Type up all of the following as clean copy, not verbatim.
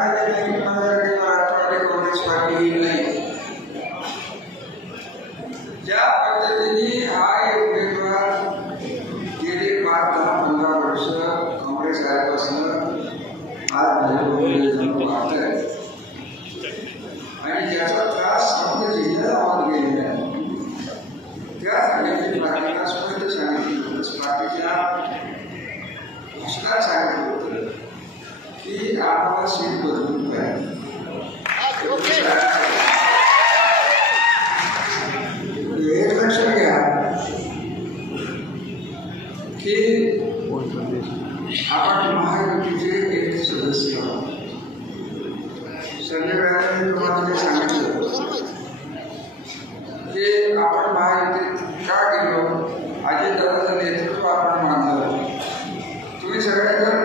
माहिती नाही की मला राष्ट्रवादी काँग्रेस पार्टी नाही. ज्या पद्धतीने हा एक उमेदवार गेली 5-10-15 वर्ष काँग्रेस आल्यापासून आज भाजपमध्ये जणू वाटतंय आणि ज्याचा त्रास समजा जिल्ह्याला होत गेलेला आहे, त्या सगळ्यांनी पार्टीला स्पष्ट सांगितलं होतं, पार्टीच्या घोषणात सांगितलं होतं की आम्हाला सीट बदलून पाहिजे. एक लक्षात घ्या की आपण महायुतीचे एक सदस्य आहोत. संजय गांधी तुम्हाला सांगितलं की आपण महायुतीत का गेलो, अजितदादाचं नेतृत्व आपण मानलं. तुम्ही सगळ्यांजण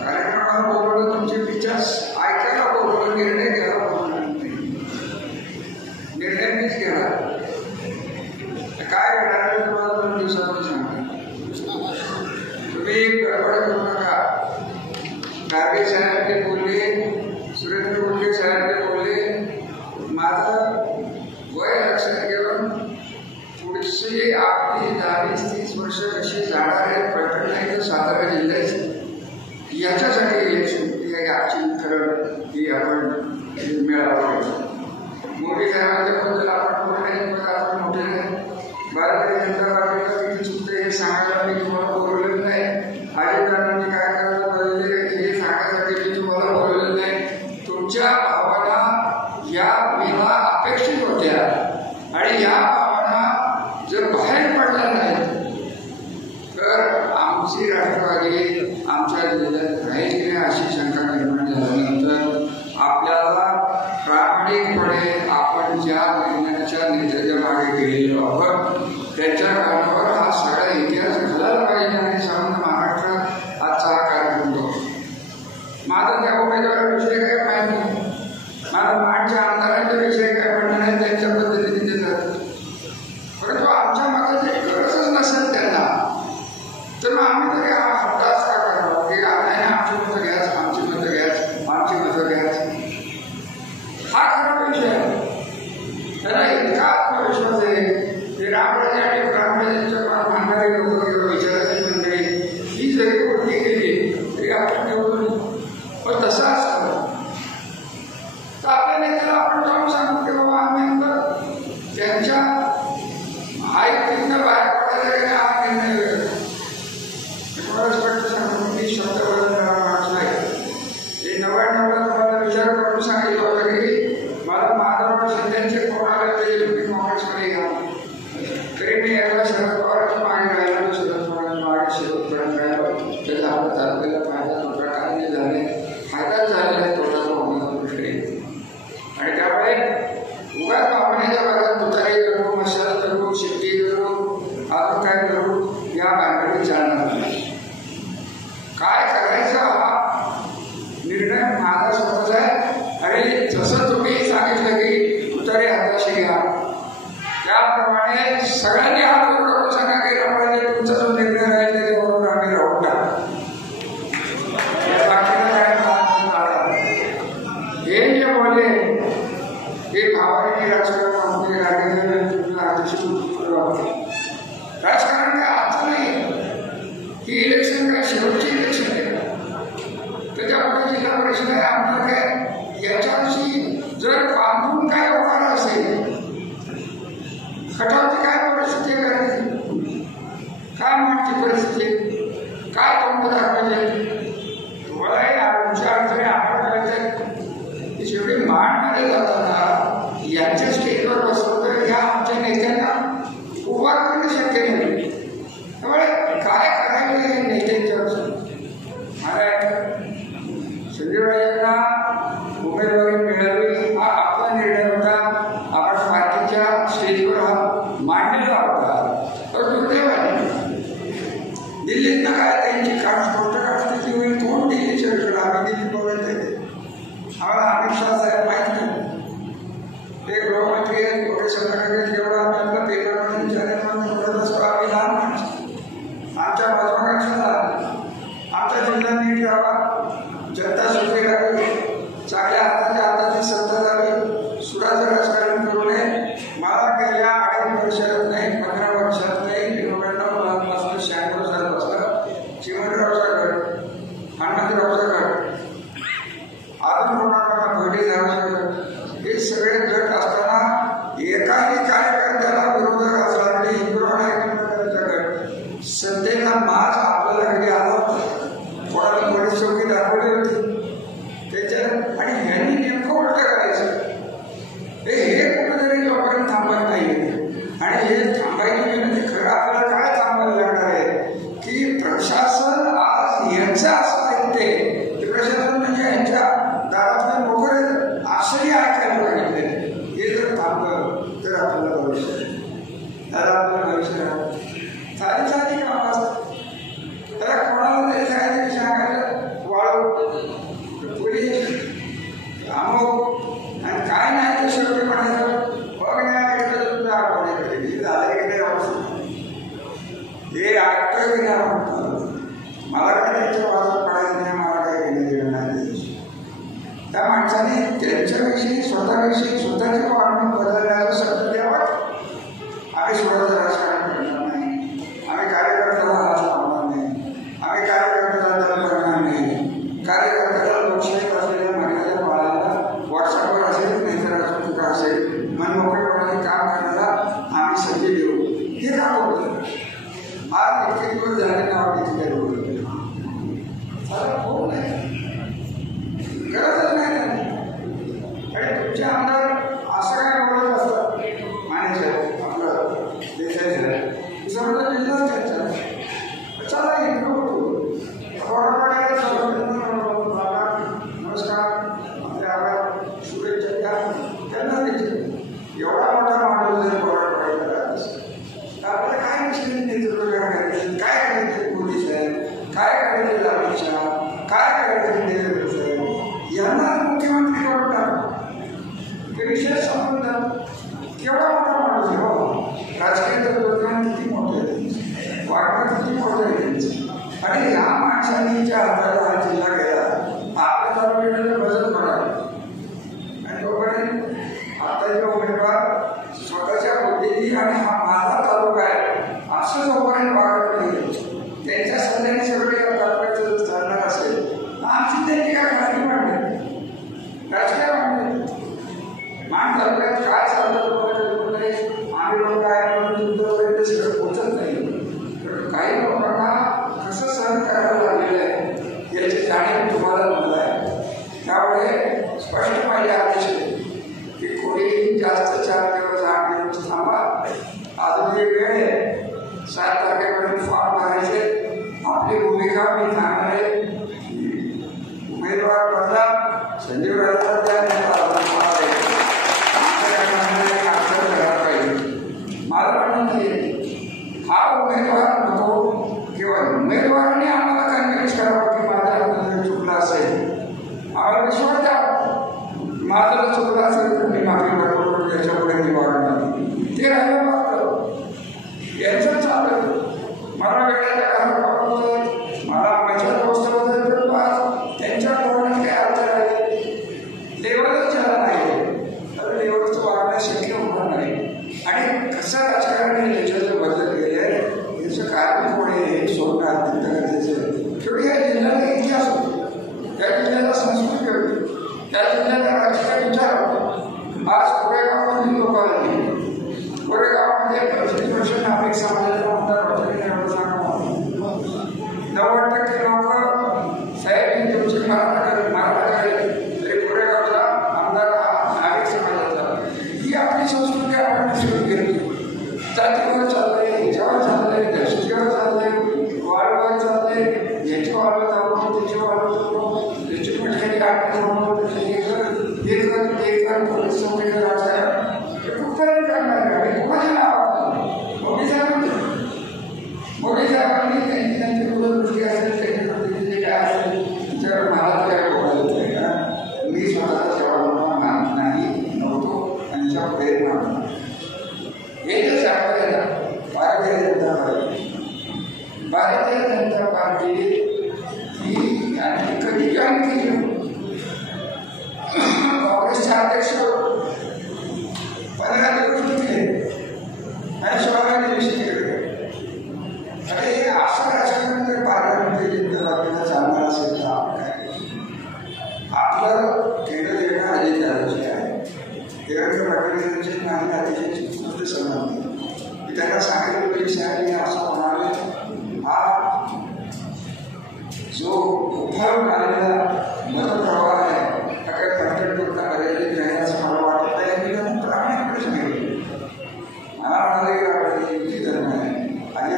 कार्यक्रमाला बोलवलं, तुमचे विचार ऐकायला बोलवलं, निर्णय घ्यायला बोलवलं. निर्णय मीच घ्या. काय घडणार आहे तुम्हाला 2 दिवसातून सांगतो. तुम्ही गडबड करू नका. गाडगे साहेब ते बोलले, सुरेंद्र बोलले साहेब ते बोलले, माझं वय लक्षात घेऊन पुढची आपली 20-30 वर्ष कशी जाणार आहे कळत नाही तर सातारा जिल्ह्याची याच्यासाठी आजची खरं ही आपण मेळावा. मोदी साहेबांच्या बद्दल आपण मोठे नाही, पण आपण मोठे नाही. भारतीय जनता पार्टीला किती चुकते हे सांगायला मी तुम्हाला बोलवलेलं नाही. अजितदादांनी काय करायला पाहिजे हे सांगण्यासाठी मी तुम्हाला बोलवलेलं नाही. तुमच्या भावना या विमा अपेक्षित होत्या आणि या भावना जर बाहेर पडल्या नाहीत तर आमची राष्ट्रवादी आमच्या जिल्ह्यात राहील की नाही अशी शंका निर्माण झाल्यानंतर आपल्याला प्रामाणिकपणे आपण ज्या निर्णयाच्या नेत्याच्या मागे गेलेलो आहोत त्याच्या कानावर हा सगळा इतिहास घालायला पाहिजे आणि सांगून महाराष्ट्रात आजचा हा कार्यक्रम होतो. माझा त्या उमेदवाराविषयी काय माहीत नाही, मला माणच्या आमदारांच्या विषयी काय म्हणणं नाही, त्यांच्या पद्धतीने देतात. परंतु आमच्या मताची गरजच नसेल त्यांना तर मग आम्ही तरी हा हट्टाच का करावा की नाही आमची मतं घ्याच, आमची मतं घ्याच, आमची मतं घ्याच. हा खरा विषय आहे. त्याला इतका आत्मविश्वास आहे की रामराजे आणि रामराजेंच्या मानणारी लोक किंवा विचाराची मंडळी ही जरी कोणती गेली तरी आपण निवडून. पण तसं असतं तर आपल्या नेत्याला आपण जाऊन सांगू की बाबा आम्ही त्यांच्या महायुतीतनं बाहेर पडायला गेले हा निर्णय वेगळा. तुम्हाला स्पष्ट सांगतो मी शब्द बदलणारा माणूस नाही. 99ला तुम्हाला विचार करून सांगितलं होतं की मला माधवराव शिंदेचे फोन आले पाहिजे तुम्ही काँग्रेसकडे घ्या. तरी मी एकदा शरद पवारांच्या मागे राहिलो, शरद पवारांच्या मागे शेवटपर्यंत राहिलो. ते झालं तालुक्याला फायदा तोटा काही झाले, फायदाच झालेला आहे, तोटा होण्याचा प्रश्न आहे. आणि त्यामुळे उगाच मापण्याच्या भागात तुतारी करू, मशाल करू, शिट्टी करू, आपण काय करू या भानगडीत चालणार नाही. काय करायचा हा निर्णय माझा स्वतःचा आहे आणि जसं तुम्ही सांगितलं की तुतारी हाताशी घ्या त्याप्रमाणे सगळ्यांनी हात वर करून सांगा की रामराजे तुमचा जो निर्णय राहील त्याच्याबरोबर आम्ही राहून टाकू. बाकीला काय हे जे बोलले हे भावानी राजकारण आपले राजकारण काय आता नाही. ही इलेक्शन काय शेवटची इलेक्शन आहे. त्याच्यापुढे जिल्हा परिषद आहे. आमदार काय याच्याविषयी जर बांधून काय होणार असेल खटावची काय परिस्थिती करायची, काय मागची परिस्थिती, काय तोंड दाखवायचे तुम्हाला तुमच्या अडचणी आम्हाला करायचं की शेवटी मांडणारे जाताना यांच्या स्टेजवर बसलो तर ह्या आमच्या नेत्यांना उभा करणं शक्य नाही. त्यामुळे काय करायला हे नेत्यांच्या संजयराजांना उमेदवारी मिळावी हा आपला निर्णय होता. आपण पार्टीच्या स्टेजवर हा मांडलेला होता. तर दुर्दैव आहे दिल्लीतनं काय त्यांची स्पष्ट कास्थिती होईल. कोण दिल्लीच्या विषयाला आम्ही दिल्ली बघायचं आम्हाला अमित शहा साहेब माहीत नाही. ते गृहमंत्री आहेत एवढे संघटनेत जेवढा आपल्याला पेपरमध्ये विचारण्यामध्ये बोलत असतो आम्ही लहान माणसं. आमच्या महत्वाकांक्षा आमचा जिल्हा नीट राहावा, जनता सुखी राहावी, चांगल्या हाताची सत्ता झाली, सुराचं राजकारण करू नये. मला गेल्या 2.5 वर्षात नाही, 15 वर्षात नाही, 99 96 सालापासून चिमणरावचा गट, हनुमंतरावचा गट, अजून कोणाला भोटे झाडाचा गट, हे सगळे गट असताना एकाही कार्यकर्त्याला विरोधक असला तरी हिंदुरावाचा गट सत्तेला माज आपल्याला घरी आला होता. कोणाला पोलीस चौकी दाखवली होती त्याच्यात, आणि ह्यांनी नेमकं उलट करायचं. हे कुठेतरी जोपर्यंत थांबत नाही, आणि हे थांबायची म्हणजे खरं आपल्याला काय थांबायला लागणार आहे की प्रशासन आज यांचं असं ऐकते, प्रशासन म्हणजे यांच्या दारातले नोकर असंही ऐकायला पाहिजे. हे जर थांबलं तर आपल्याला भविष्य, त्याला आपलं भविष्य साधी साधी कामं असतात. त्याला कोणाला तरी काय सांगायचं वाळू पोलीस अमुक आणि काय नाही ते शेवटी म्हणायचं बघ नाही तुमचा झालं की नाही अवस्था हे ऐकतोय की नाही म्हणतात. मला काय त्यांच्या वादात पडायचं नाही, मला काय घेणं देणं नाही. त्या माणसाने त्यांच्याविषयी स्वतःविषयी स्वतःची वागणूक बदलण्याचं सत्य द्यावं. आम्ही स्वतःचं राजकारण करणार नाही, आम्ही कार्यकर्त्याला हात लावणार नाही, आम्ही कार्यकर्त्याला दल करणार नाही, कार्यकर्त्याला लोकशाही असलेल्या महिन्याच्या बाळाला व्हॉट्सअपवर असेल नाहीतर कुठं असेल मनमोकळेपणाने काम करण्याला आम्ही संधी देऊ. हे का बोलतो आज इतके दिवस झाले नाव घेतले होत नाही, गरजच नाही त्यांनी. आणि तुमचे आमदार असं काय बोलत असतात मान्याचं आपलं देशाचं समजा जिल्हाच त्यांचा चला इकडं नमस्कार आपल्या आवाज शुभेच्छा द्या त्यांना द्यायचे. एवढा मोठा माणूस जर बोराड पडायला तर आपल्याला काय निश्चित नेतृत्व करायचं, काय करायचे पोलीस आहेत, काय करायचे अमित शहा, काय करायचे देवेंद्र साहेब, यांना मुख्यमंत्री वाटतात ते विषय संबंधात. केवढा मोठा माणूस आहे हो, राजकीय तत्वज्ञान किती मोठं आहे, वाटणं किती मोठं आहे त्यांचं. आणि ह्या माणसांनी ज्या हाताला हा जिल्हा गेला आपल्या तालुक्याला बदल पडाला. आणि तोपर्यंत आताचे उमेदवार स्वतःच्या बुद्धीने आणि हा माझा तालुका आहे असं जोपर्यंत वागत नाही, त्यांच्या सल्ल्याने सगळे या तालुक्याचं जर चालणार असेल तर आमची त्यांची काय खाली मांडली राजकीय मांडली मान तालुक्यात काय चाललं आम्ही लोक काय तुमच्यापर्यंत सगळं पोचत नाही. काही लोकांना कसं सहन करायला लागलेलं आहे याची जाणीव तुम्हाला मिळत आहे. त्यामुळे स्पष्ट माझे आदेश आहे की कोणीही जास्त 4 दिवस 8 दिवस थांबा. अजून एक वेळ आहे, 7 तारखेपर्यंत फॉर्म भरायचे. आपली भूमिका मी सांगणार आहे, उमेदवार बदला संजीव राजा द्या मला म्हणणं नाही हा उमेदवार नको किंवा उमेदवाराने आम्हाला कन्व्हिन्स करावं की माझ्या हाताने चुकलं असेल, आम्हाला विश्वास द्या माझं चुकलं असेल तर मी माफी मागतो, याच्यापुढे मी वाढणार ते राहिलं मागतं यांचं चाललं. मला वेगळ्या कामात वापरतात, मला माझ्या दोस्ताबद्दल त्यांच्या धोरणात काय अर्थ राहिले लेवलच झाला नाही तर लेवलचं वाढणं शक्य होणार नाही. आणि कसं राजकारण याच्यात बदल केले आहे याचं कारण कोणी हे सोडणं अत्यंत गरजेचं आहे. शेवटी या जिल्ह्याला इतिहास होतो, त्या जिल्ह्याला संस्कृती होती, त्या जिल्ह्याला राजकीय विचार होतो. आज कोरेगावमध्ये लोक आले, कोरेगावमध्ये 35 वर्ष नागरिक समाजाचा आमदार होता एवढं सांगा. 90% लोक साहेब तुमची महाराष्ट्राकडे तरी कोरेगावचा आमदार नागरिक समाजाचा. ही आपली संस्कृती आपण सुरू केली. जातीवर चाललंय, ह्याच्यावर चाललंय, दहशतीवर चाललंय, वाळूवर चाललंय, याची वाळू चालवतो, त्याची वाळू चालवतो, त्याची मठ्याने गाठ बनवतो, हे कर पोलीस चौकीचं राजकारण हे कुठपर्यंत करणार आहे. कोणाच्या नावात मोदी साहेबांनी त्यांची दूरदृष्टी असेल, त्यांची प्रतिनिधी काय असेल त्याच्यावर मला काय बोलायचं आहे का. मी स्वतःचा सेवा म्हणून नाही नव्हतो आणि त्याच्या प्रेरणा हे जे सांगतो भारतीय जनता पार्टी ही माझी अतिशय उत्कृष्ट संबंध मी त्यांना सांगितलं की साहेब असं म्हणाले हा जो उभारून आलेला मतप्रवाह आहे हा काही कंटेंट करता मर्यादित नाही असं मला वाटत नाही. मी नंतर अनेक प्रश्न केले मला म्हणाले की युक्ती धर्म आहे आणि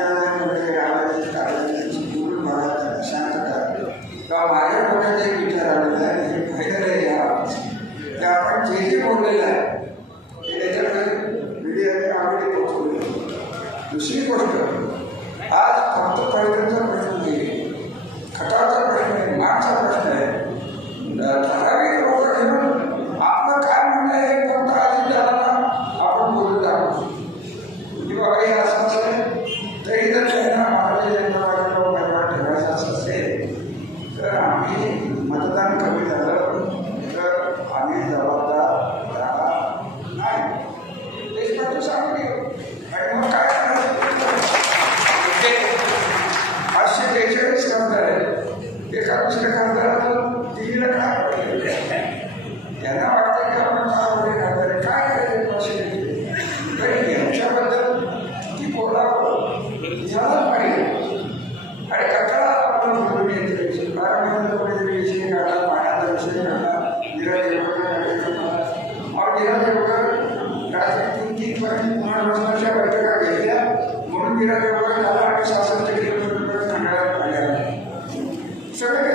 काळजी दूर भागात शांत करा किंवा माझ्या डोक्यात एक विचार आलेला आहे हे फायदा आहे की आपण जे जे बोललेलं आहे ते त्याच्याकडे मीडियाने आवडी पोहोचवले. दुसरी गोष्ट आज फक्त पर्यटनचा प्रश्न नाही खटाचा प्रश्न आहे मागचा प्रश्न आहे ठराविक लोक घेऊन आपलं काय म्हणणं आहे फक्त आधी त्याला आपण बोलत आहोत किंवा काही असं असेल तरी जर त्यांना भारतीय जनता पार्टीला उमेदवार ठेवायचं असं असेल तर आम्ही मतदान कमी झालं तर आम्ही जबाबदार राहणार नाही देशपांडे सांगून घेऊ आणि मग काय करणार 543 खासदार आहेत एका दुसऱ्या खासदाराला दिल्लीला काय वाटलं त्यांना वाटतं की आपण फार खासदार आहे काय करायचं 543 तरी यांच्याबद्दल की बोलावं याला पाहिजे आणि कटाळा आपला भरून येते कारण विषय काढला पाण्याचा विषय काढला नीरज देवकर और नीरज देवकर राजकीय 3 वर्षाच्या बैठका घेतल्या म्हणून नीरज देवकर झाला आणि 66 किलोमीटर खंडाळ्यात आल्या सगळे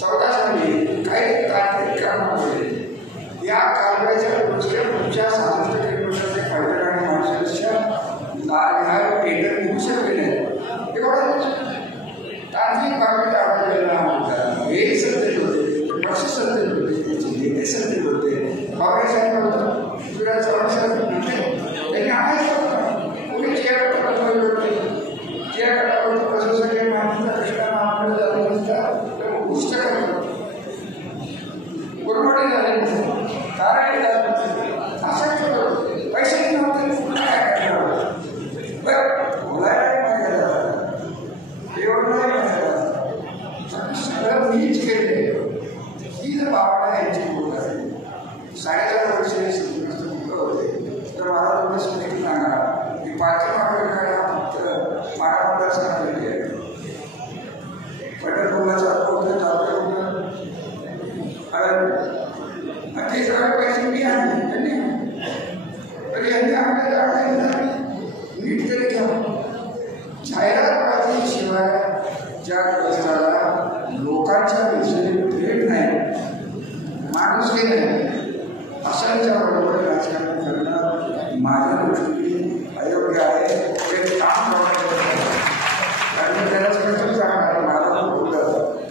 14 साली काही तांत्रिक कारणामुळे या कालव्याच्या दुसऱ्या पुढच्या 66 किलोमीटरचे फायदे आणि माणसाच्या नाव टेंडर होऊ शकले नाही एवढं तांत्रिक बाबीत आढळलेला होता हे सत्य होते प्रश्न सत्य होते नेते सत्य होते काँग्रेस होतं दुसऱ्या 14 त्यांनी आणायचं कोणी चेअर होते चेअर प्रशासकीय माहितीचा कशाला आपल्याला झाला नसता तर पुस्तक गुरमडी झाले नसते कारण असं पैसे नव्हते काय करणार बरं बोलायला माहिती एवढं नाही सगळं मीच केले ही जर बाबा यांची बोल आहे 4.5 वर्षे मुलं होते तर मला थोडं स्पष्ट सांगा की पाठीमागकडे फक्त मागापडा सांगितलेली आहे पंढरपूरचा होतं जातो आणि ते सगळं पैसे मी आहे त्यांनी तर यांनी आपल्याला नीट तरी घ्या जाहिरात शिवाय ज्या प्रश्नाला लोकांच्या विषयी भेट नाही माणूस नाही अशांच्या बरोबर राजकारण करणं माझ्या दृष्टीने अयोग्य आहे ते काम कारण त्याला स्पष्ट सांगणार मला बोललं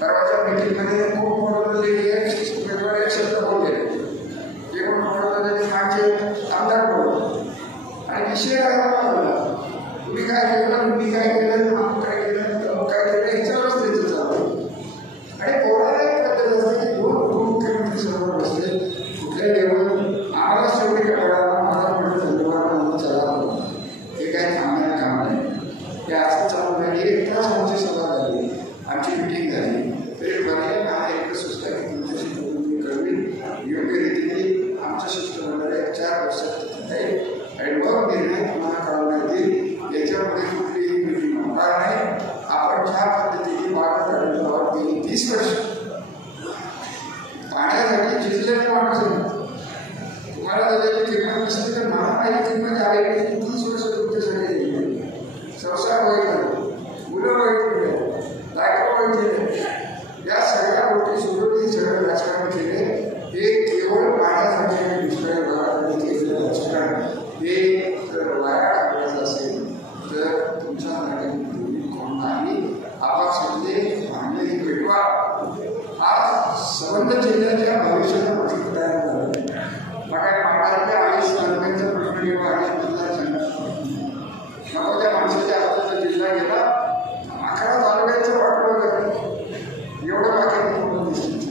परवाच्या मीटिंगमध्ये खूप बोलवलेली आहे उमेदवार एक शब्द बोलले जे कोण बोलवलं त्याचे माझे आमदार बोलले आणि विषय बोलला तुम्ही काय केलं मी काय केलं आम्ही काय केलं काय केलं याच्यावरच त्याचं चालू आणि कोणाला एक पद्धत असते की 2 उपमुख्यमंत्री समोर बसले कुठल्या लेवल आम्हाला शेवटी कळाला मला म्हटलं धन्यवाद चला हे काही थांबणार काम नाही हे असं चालू झाली 1 तास आमची सभा झाली आमची मिटिंग झाली तरी बघा मला एक सुचतं की तुमच्याशी कळवी योग्य रीतीने आमचं शिष्टमंडळ 4 वर्षात जाईल आणि मग निर्णय तुम्हाला कळवण्यात येईल याच्यामध्ये कुठलीही मिटिंग होणार नाही. आपण ज्या पद्धतीने वाढत गेली 30 वर्ष पाण्यासाठी झिजलेले माणूस तुम्हाला त्याची किंमत नसते तर मला काही किंमत आली 30 वर्ष तुमच्यासाठी संसार व्हायला मुलं व्हायचे बायको व्हायचे या सगळ्या गोष्टी सोडून सगळं राजकारण केले हे केवळ पाण्यासाठी दुसऱ्या भागामध्ये केलेलं राजकारण हे जर वाया टाकायचं असेल तर तुमच्या कोण नाही आपापसातले भांडे पेटवा हा संबंध जिल्ह्याच्या भविष्याचा प्रश्न तयार झाला काय महाराष्ट्राच्या 40 तालुक्यांचा प्रश्न किंवा 40 जिल्हा नको त्या माणसाच्या हाताचा जिल्हा गेला 11 तालुक्यांचं वाटलं करत एवढं बाकी दिसतं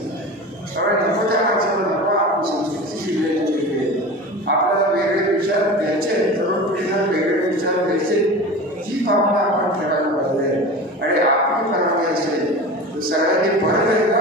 कारण नको त्या माणसाला नको आपण संस्कृती जिल्ह्याची वेगळी आपल्याला वेगळे विचार द्यायचे तरुण पिढीला वेगळे विचार द्यायचे ही भावना आपण ठेवायला पाहिजे आणि आपली परवानगी असेल तर सगळ्यांनी परत एकदा